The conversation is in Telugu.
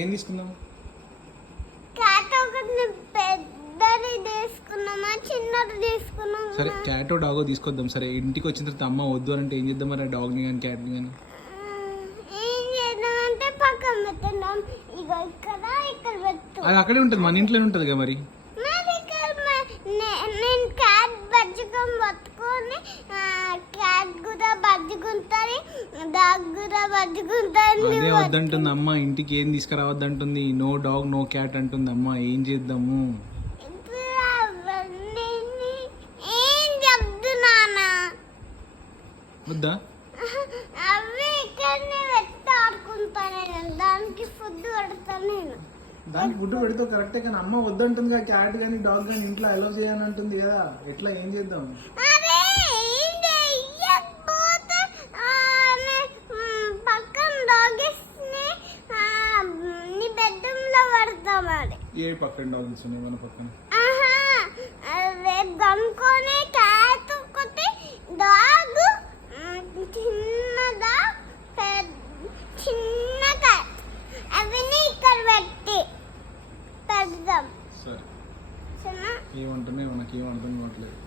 ఏం తీసుకుందాం? సరే క్యాటో డాగో తీసుకొద్దాం. సరే ఇంటికి వచ్చిన తర్వాత అమ్మ వద్దు అంటే ఏం చేద్దాం మరి? డాగ్ని కానీ క్యాట్ని కానీ అది అక్కడే ఉంటుంది, మన ఇంట్లోనే ఉంటుంది కదా మరి. అదే వద్దంటుంది అమ్మ, ఇంటికి ఏం తీసుకురావద్దంటుంది. నో డాగ్ నో క్యాట్ అంటుంది అమ్మ. ఏం చేద్దాము? వద్దా? దానికి ఫుడ్ పెడితే కరెక్టే, కానీ అమ్మ వద్దంటుంది కదా. క్యాట్ కానీ డాగ్ కానీ ఇంట్లో అలౌ చేయని అంటుంది కదా. ఎట్లా? ఏం చేద్దాం? ఏ పక్కన డాగ్స్ ఉన్నాయి మన పక్కన? సరే ఏమంటున్నాయి, మనకి ఏం అర్థం కావట్లేదు.